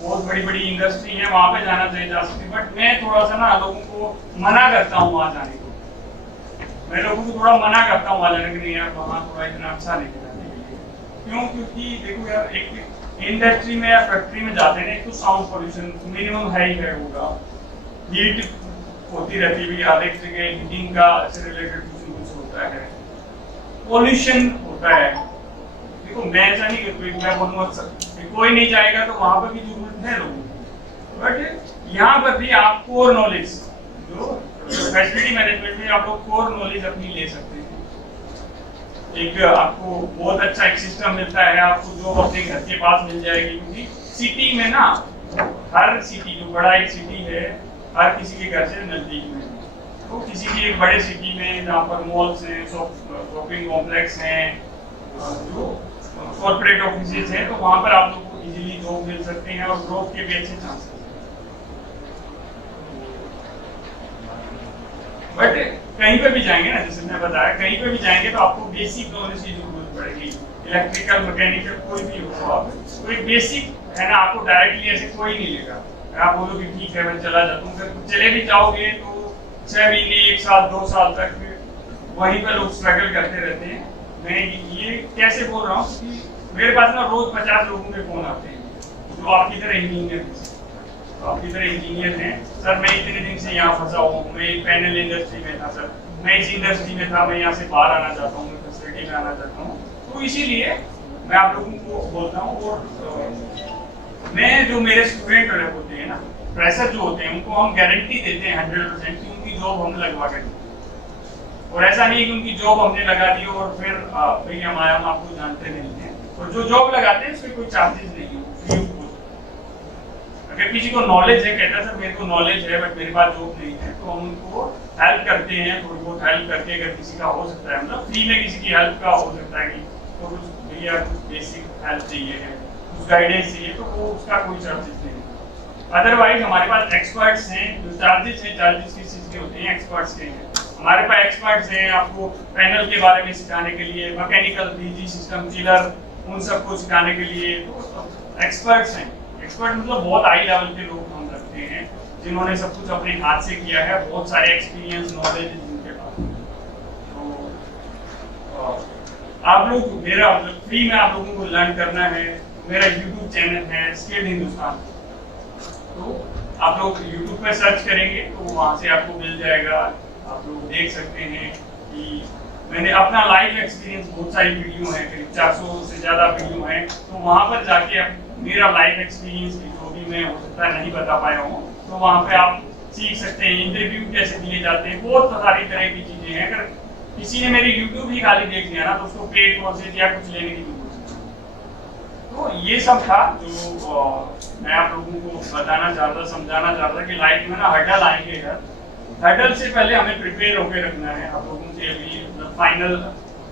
बहुत बड़ी बड़ी इंडस्ट्री है, वहां पे जाना चाहिए, जा सकते हैं। बट मैं थोड़ा सा ना लोगों को मना करता हूँ वहां जाने को, मैं लोगों को थोड़ा मना करता हूँ वहां जाने के लिए, यार वहां थोड़ा इतना अच्छा नहीं जाने के लिए। क्यों? क्योंकि देखो यार, एक इंडस्ट्री में या फैक्ट्री में जाते हैं एक तो साउंड पोल्यूशन मिनिमम है ही है, होगा, हीट होती रहती है, अधिक जगह हीटिंग का से रिलेटेड कुछ होता है, पॉल्यूशन होता है। देखो मैं ऐसा नहीं करता, मैं बोलूँगा कोई नहीं जाएगा तो वहां पर भी जरूरत है लोगों की, बट यहाँ पर भी आप कोर नॉलेज, जो फैसिलिटी मैनेजमेंट में आप लोग कोर नॉलेज अपनी ले सकते हैं। एक आपको बहुत अच्छा एक सिस्टम मिलता है, आपको जो अपने घर के पास मिल जाएगी, क्योंकि सिटी में ना, हर सिटी जो बड़ा एक सिटी है, हर किसी के घर से नजदीक में, तो किसी भी एक बड़े सिटी में जहाँ पर मॉल्स हैं, शॉपिंग कॉम्प्लेक्स हैं, जो कॉर्पोरेट ऑफिसेज हैं, तो वहाँ पर आप लोग को इजीली जॉब मिल सकते हैं और ग्रोथ के भी अच्छे चांसेस हैं। बट कहीं पे भी जाएंगे ना, जैसे मैं बताया, कहीं पे भी जाएंगे तो आपको बेसिक नॉलेज की जरूरत पड़ेगी। इलेक्ट्रिकल, मैकेनिकल कोई भी हो, आप तो एक बेसिक है ना, आपको डायरेक्टली ऐसे कोई नहीं लेगा। आप बोलो कि ठीक है मैं चला जाता हूँ, फिर चले भी जाओगे तो 6 महीने, 1 साल, 2 साल तक वहीं पर लोग स्ट्रगल करते रहते हैं। मैं ये कैसे बोल रहा हूँ कि मेरे पास ना रोज 50 लोगों के फोन आते हैं जो आपकी तरह इंजीनियर हैं, सर मैं इतने दिन से यहाँ फंसा हूँ, मैं पैनल इंडस्ट्री में था सर, मैं इस इंडस्ट्री में था, मैं यहाँ से बाहर आना चाहता हूँ, मैं फैसिलिटी में आना चाहता हूँ। तो इसीलिए मैं आप लोगों को बोलता हूँ, और मैं जो मेरे स्टूडेंट होते हैं ना, फ्रेशर जो होते हैं, उनको हम गारंटी देते हैं 100% कि उनकी जॉब हम लगवा कर देंगे। और ऐसा नहीं कि उनकी जॉब हमने लगा दी और फिर भाई हम आपको जानते नहीं हैं, और जो जॉब लगाते हैं उसके कोई चार्जेस नहीं है, फ्री ऑफ कॉस्ट। अगर किसी को नॉलेज है, कहता है सर मेरे को नॉलेज है बट मेरे पास जॉब नहीं है, तो हम उनको हेल्प करते हैं, थोड़ी बहुत हेल्प करके, अगर किसी का हो सकता है, मतलब फ्री में किसी की हेल्प का हो सकता है कि तो कुछ भैया कुछ बेसिक हेल्प चाहिए है, कुछ गाइडेंस चाहिए, तो वो उसका कोई चार्जेस नहीं है। अदरवाइज हमारे पास एक्सपर्ट्स हैं, जो चार्जेस हैं, चार्जेस किस चीज़ के होते हैं, एक्सपर्ट्स के हैं। हमारे पास एक्सपर्ट्स हैं आपको पैनल के बारे में सिखाने के लिए, मैकेनिकल, बीजी सिस्टम, चिलर, उन सबको सिखाने के लिए तो एक्सपर्ट्स हैं। एक्सपर्ट मतलब बहुत हाई लेवल के लोग हम रखते हैं, जिन्होंने सब कुछ अपने हाथ से किया है, बहुत सारे एक्सपीरियंस, नॉलेज जिनके पास। तो आप लोग मेरा मतलब फ्री में आप लोगों को लर्न करना है, मेरा यूट्यूब चैनल है स्किल्ड हिंदुस्तान, तो आप लोग यूट्यूब पे सर्च करेंगे तो वहाँ से आपको मिल जाएगा। आप लोग देख सकते हैं कि मैंने अपना लाइव एक्सपीरियंस, बहुत सारी वीडियो हैं, करीब 400 से ज़्यादा वीडियो हैं, तो वहाँ पर जाके मेरा लाइव एक्सपीरियंस जो भी मैं हो सकता है नहीं बता पाया हूँ, तो वहाँ पे आप सीख सकते हैं। इंटरव्यू कैसे दिए जाते हैं, बहुत सारी तरह की चीज़ें हैं। अगर किसी ने मेरी यूट्यूब ही खाली देख लिया ना, तो उसको पेड कोर्सेज या कुछ लेने की जरूरत नहीं। तो ये सब था जो मैं आप लोगों को बताना चाहता था, समझाना चाहता था कि लाइफ में ना हर्डल आएंगे यार, हर्डल से पहले हमें प्रिपेयर होकर रखना है। आप लोगों के अभी फाइनल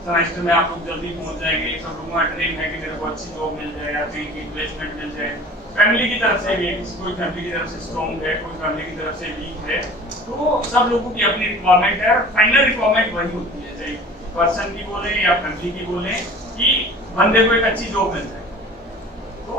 सेमेस्टर में आप लोग जल्दी पहुंच जाएंगे, सब लोगों का ड्रीम है कि मेरे को अच्छी जॉब मिल जाए या कहीं की प्लेसमेंट मिल जाए। फैमिली की तरफ से भी, कोई फैमिली की तरफ से स्ट्रॉन्ग है, कोई फैमिली की तरफ से वीक है, तो सब लोगों की अपनी रिक्वायरमेंट है, फाइनल रिक्वायरमेंट वही होती है, चाहे पर्सन की बोले या फैमिली की बोले, कि बंदे को एक अच्छी जॉब मिल जाए। तो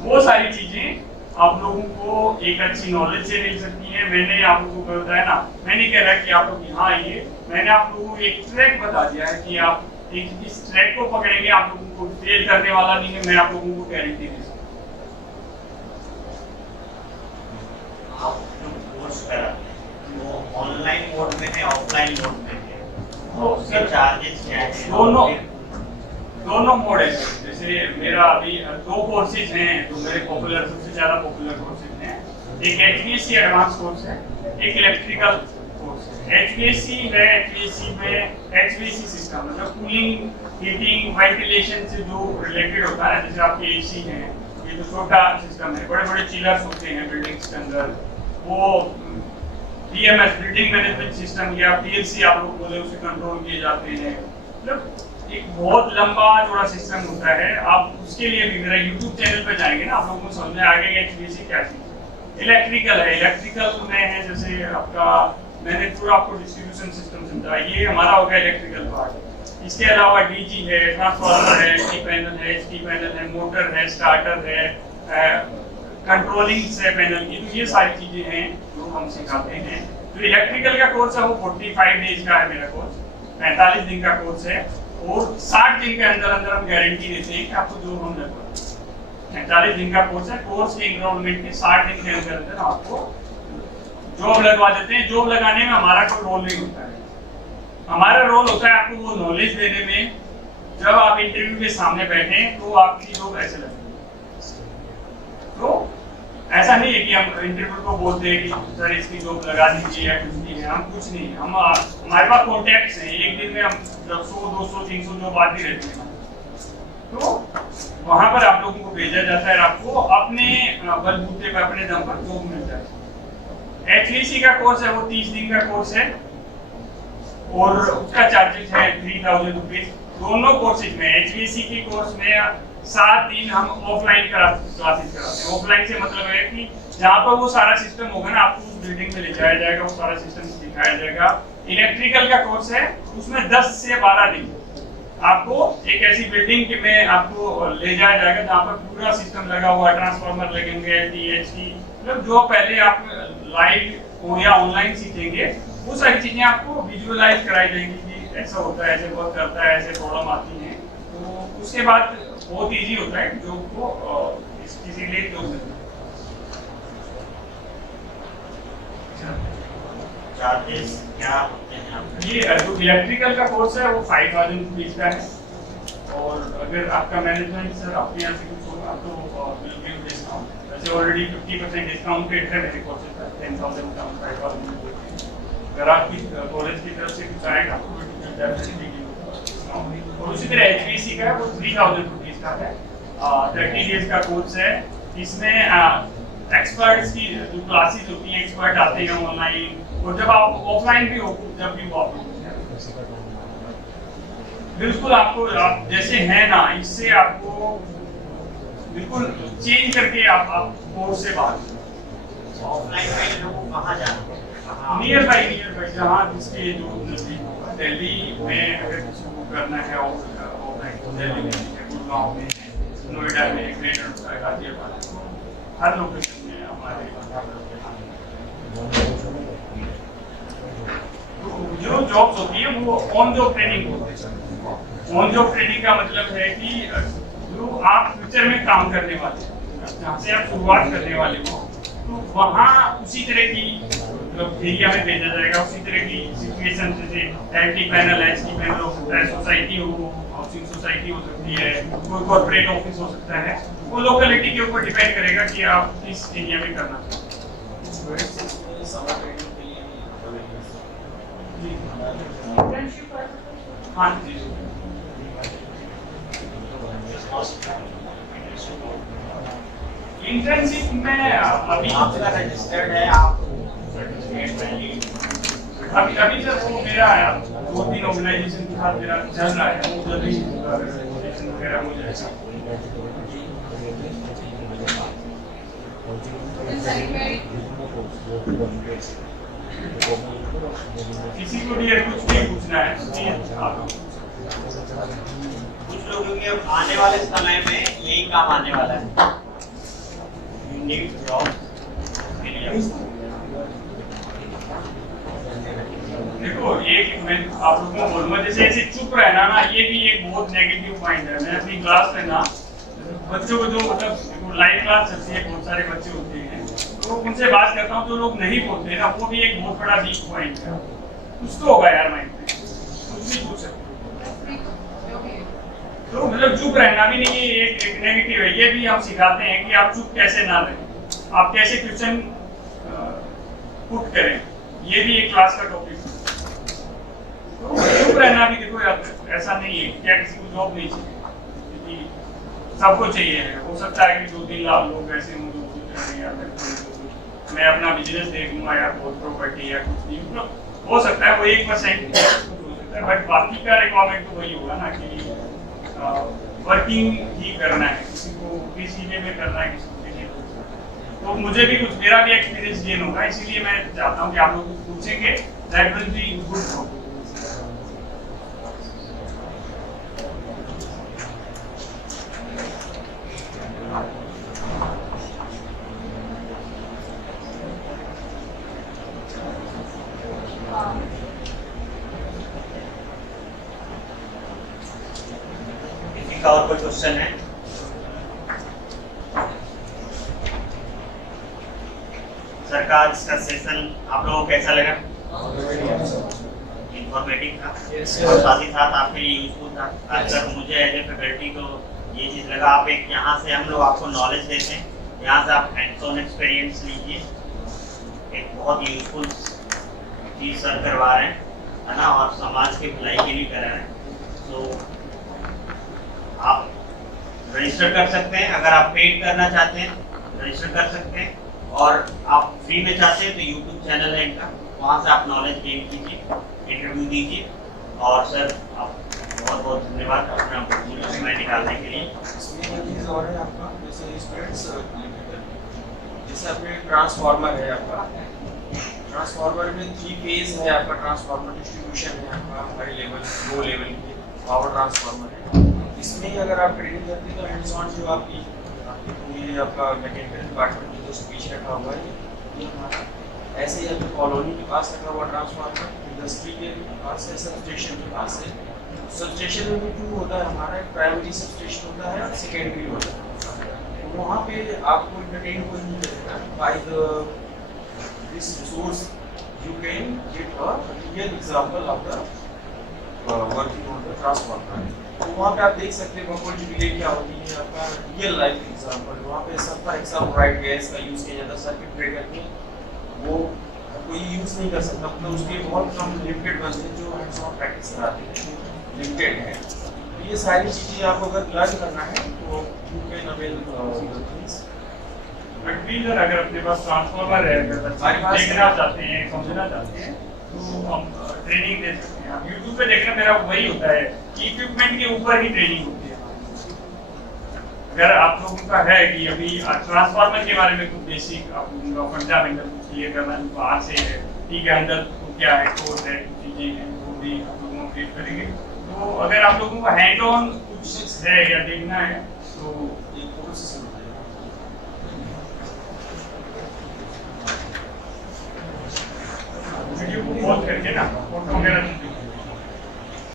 वो सारी चीजें आप लोगों को एक अच्छी नॉलेज से मिल सकती है। मैंने आप लोगों को बताया ना, मैं नहीं कह रहा कि आप लोग यहाँ आइए, मैंने आप लोगों को एक ट्रैक बता दिया है कि आप एक इस ट्रैक को पकड़ेंगे, आप लोगों को फेल करने वाला नहीं है, मैं आप लोगों को गारंटी दे सकता हूँ। आप जो कोर्स कराते हैं वो ऑनलाइन मोड में है, ऑफलाइन मोड में है, तो उसके चार्जेस क्या है? दोनों दोनों मोड है। जैसे मेरा अभी 2 कोर्सेज हैं जो मेरे पॉपुलर, सबसे ज्यादा पॉपुलर कोर्सेज हैं। एक HVAC एडवांस कोर्स है, एक इलेक्ट्रिकल कोर्स है। HVAC है, HVAC में HVAC सिस्टम मतलब कूलिंग, हीटिंग, वेंटिलेशन से जो रिलेटेड होता है, जैसे आपके AC हैं, ये तो छोटा सिस्टम है। बड़े बड़े चिलर्स होते हैं बिल्डिंग्स के अंदर, वो PMS बिल्डिंग मैनेजमेंट सिस्टम या PLC आप लोग बोले, उसे कंट्रोल किए जाते हैं। मतलब एक बहुत लंबा चौड़ा सिस्टम होता है। आप उसके लिए भी मेरा YouTube चैनल पे जाएंगे ना, आप लोगों को समझ में आ गया HVAC क्या चीज है। इलेक्ट्रिकल है, इलेक्ट्रिकल में है जैसे आपका, मैंने पूरा आपको डिस्ट्रीब्यूशन सिस्टम समझाया, ये हमारा हो गया इलेक्ट्रिकल पार्ट। इसके अलावा DG है, ट्रांसफार्मर है, HT पैनल है, मोटर है, स्टार्टर है, कंट्रोलिंग से पैनल की, तो ये सारी चीजें हैं जो हम सिखाते हैं। जो इलेक्ट्रिकल का कोर्स है वो 45 डेज का है मेरा कोर्स, 45 दिन का कोर्स है, और 60 दिन के अंदर अंदर हम गारंटी देते हैं कि आपको जो हम लगवाएंगे। 45 दिन का कोर्स है, कोर्स के एनरोलमेंट के 60 दिन के अंदर अंदर आपको जॉब लगवा देते हैं। जॉब लगाने में हमारा कोई रोल नहीं होता है, हमारा रोल होता है आपको वो नॉलेज देने में। जब आप इंटरव्यू के सामने बैठे तो आपकी जॉब ऐसे लगेगी। तो ऐसा नहीं है कि हम इंटरव्यू को बोलते हैं कि सर इसकी जॉब लगा दीजिए या कुछ नहीं है, हम कुछ नहीं, हम हमारे पास कॉन्टैक्ट्स हैं, एक दिन में हम 100, 200, 300 जॉब आती रहती है, तो वहां पर आप लोगों को भेजा जाता है, आपको अपने बलबूते पर, अपने दम पर जॉब मिल जाती है। HVAC का कोर्स है वो 30 दिन का कोर्स है, और उसका चार्जेस है 3000 रुपीज। दोनों कोर्सेज में, HVAC के कोर्स में 7 दिन हम ऑफलाइन क्लासेस कराते हैं। ऑफलाइन से मतलब है कि जहाँ पर वो सारा सिस्टम होगा ना, आपको उस बिल्डिंग में ले जाया जाएगा, वो सारा सिस्टम दिखाया जाएगा। इलेक्ट्रिकल का कोर्स है, उसमें 10 से 12 दिन आपको एक ऐसी बिल्डिंग में आपको ले जाया जाएगा जहाँ पर पूरा सिस्टम लगा हुआ है, ट्रांसफार्मर लगेंगे, LT, मतलब जो पहले आप लाइव या ऑनलाइन सीखेंगे वो सारी चीजें आपको विजुअलाइज कराई जाएंगी कि ऐसा होता है, ऐसे वर्क करता है, ऐसे प्रॉब्लम आती है। तो उसके बाद बहुत इजी होता है जो को किसी लिए जो चार्जेस क्या होते हैं आपके? ये जो इलेक्ट्रिकल का कोर्स है वो 5000 रुपीज का है, और अगर आपका मैनेजमेंट सर अपने यहाँ से कुछ होगा तो विल गिव डिस्काउंट। वैसे ऑलरेडी 50% डिस्काउंटेड है मेरे कोर्सेज का, 10,000 का 5,000। अगर आपकी कॉलेज की तरफ से कुछ आएगा तो डेफिनेटली डिस्काउंट। और उसी तरह HVAC का है वो 3000 रुपीज का है, 30 डेज का कोर्स है। इसमें एक्सपर्ट्स की जो क्लासेस होती हैं, एक्सपर्ट आते हैं ऑनलाइन, और जब आप ऑफलाइन भी हो, जब भी वो आप बिल्कुल आपको, आप जैसे हैं ना, इससे आपको बिल्कुल चेंज करके आप कोर्स से बाहर। ऑफलाइन में लोगों को कहाँ जाना है? नियर बाई जहाँ जिसके जो नजदीक होगा। दिल्ली में अगर किसी को करना है ऑफलाइन तो दिल्ली में है, गुड़गांव में, नोएडा में, ग्रेटर गाजियाबाद, हर लोकेशन में हमारे जो जॉब्स होती है वो ऑन जॉब ट्रेनिंग होती है। ऑन जॉब ट्रेनिंग का मतलब है कि जो आप फ्यूचर में काम करने वाले हैं, जहाँ से आप शुरुआत करने वाले हो, तो वहाँ उसी तरह की एरिया में भेजा जाएगा, उसी तरह की सिचुएशन, जैसे LT पैनल, HT पैनल हो सकता है, सोसाइटी हो, हाउसिंग सोसाइटी हो सकती है, कोई कॉर्पोरेट ऑफिस हो सकता है। वो लोकेलिटी के ऊपर डिपेंड करेगा कि आप किस एरिया में करना चाहते हैं। हाँ जी, इंटर्नशिप में अभी आपका रजिस्टर्ड है, आप अभी सर वो मेरा 2-3 ऑर्गेनाइजेशन के साथ मेरा चल रहा है, वो जब भी रजिस्ट्रेशन वगैरह हो जाएगा। किसी को भी कुछ नहीं पूछना है, कुछ लोगों के आने वाले समय में यही काम आने वाला है, जॉब के लिए। देखो, ये मैं आप लोगों को बोलूंगा, जैसे ऐसे चुप रहना ना, ये भी एक बहुत नेगेटिव पॉइंट है। मैं अपनी क्लास में ना बच्चों को, जो मतलब लाइव क्लास चलती है, बहुत सारे बच्चे होते हैं, तो उनसे बात करता हूँ, जो लोग नहीं बोलते ना, वो भी एक बहुत बड़ा वीक पॉइंट है। कुछ तो होगा यार माइंड में, कुछ भी पूछ सकते। तो मतलब चुप रहना भी नहीं है, एक नेगेटिव है। ये भी हम सिखाते हैं कि आप चुप कैसे ना रहें, आप कैसे क्वेश्चन पुट करें, ये भी एक क्लास का टॉपिक है। तो चुप रहना भी देखो यार, ऐसा नहीं है क्या किसी को जॉब नहीं चाहिए, क्योंकि सबको चाहिए है। हो सकता है कि 2-3 लाख लोग ऐसे हों जो सोच रहे हैं यार मैं अपना बिजनेस देख लूंगा या बहुत प्रॉपर्टी या कुछ नहीं, मतलब हो सकता है वो 1% हो सकता है, बट बाकी का रिक्वायरमेंट तो वही होगा ना कि वर्किंग ही करना है, किसी को किसी में करना है, किसी को किसी को। तो मुझे भी कुछ, मेरा भी एक्सपीरियंस गेन होगा, इसीलिए मैं चाहता हूँ कि आप लोग कुछ पूछेंगे, that will be good for. का और कोई क्वेश्चन है? सर का आज का सेशन आप लोगों को कैसा लगा? इंफॉर्मेटिव था और साथ ही साथ आपके लिए यूजफुल था। आज तक मुझे एज ए फैकल्टी को ये चीज़ लगा, आप एक यहाँ से हम लोग आपको नॉलेज देते हैं, यहाँ से आप हैंड्स ऑन एक्सपीरियंस लीजिए, एक बहुत यूजफुल चीज़ सर करवा रहे हैं, है ना, और समाज की भलाई के लिए करा रहे हैं। तो आप रजिस्टर कर सकते हैं, अगर आप पेड करना चाहते हैं रजिस्टर कर सकते हैं, और आप फ्री में चाहते हैं तो यूट्यूब चैनल है इनका, वहाँ से आप नॉलेज गेन कीजिए, इंटरव्यू दीजिए। और सर आप बहुत बहुत धन्यवाद अपना समय निकालने के लिए। और है आपका जैसे स्टूडेंट्स, जैसे अपने ट्रांसफार्मर है आपका, ट्रांसफार्मर में 3 फेज है आपका, ट्रांसफार्मर डिस्ट्रीब्यूशन है आपका, हाई लेवल लो लेवल के पावर ट्रांसफार्मर है। इसमें अगर आप ट्रेनिंग करते हैं तो हैंड्स ऑन जो आपकी ये आपका मैकेनिकल डिपार्टमेंट जो पीछे रखा हुआ है, ये हमारा ऐसे ही अपने कॉलोनी के पास रखा हुआ ट्रांसफार्मर, इंडस्ट्री के पास है, सब स्टेशन के पास है। सब स्टेशन में भी 2 होता है हमारा, एक प्राइमरी सब स्टेशन होता है और सेकेंडरी होता है। तो वहाँ पे आपको इंटरटेन कोई नहीं करेगा, by this resource you can get a real example of the working on the transformer. तो वहाँ पे आप देख सकते हैं बफर डिले क्या होती है, आपका रियल लाइफ एग्जांपल। वहाँ पे सल्फर हेक्साफ्लोराइड गैस का यूज़ किया जाता है सर्किट ब्रेकर में, वो कोई यूज़ नहीं कर सकता, मतलब उसके बहुत कम लिमिटेड बनते हैं जो हैंड्स ऑन प्रैक्टिस कराते हैं, लिमिटेड है। तो ये सारी चीज़ें आपको अगर लर्न करना है तो you can avail things. But भी सर अगर अपने पास ट्रांसफार्मर है, अगर बच्चे देखना चाहते हैं, समझना चाहते हैं, तो हम ट्रेनिंग दे सकते हैं। आप यूट्यूब पे देखना, मेरा वही होता है कि इक्विपमेंट के ऊपर ही ट्रेनिंग होती है। अगर आप लोगों का है कि अभी ट्रांसफार्मर के बारे में कुछ बेसिक आप लोगों का फंडामेंटल कुछ क्लियर करना है, तो आज से है, ठीक है, अंदर तो क्या है, कोर्स है, कुछ चीज़ें हैं, वो भी आप लोगों को क्लियर करेंगे। तो अगर आप लोगों का हैंड ऑन कुछ है या देखना है तो एक कोर्स वीडियो को पॉज करके ना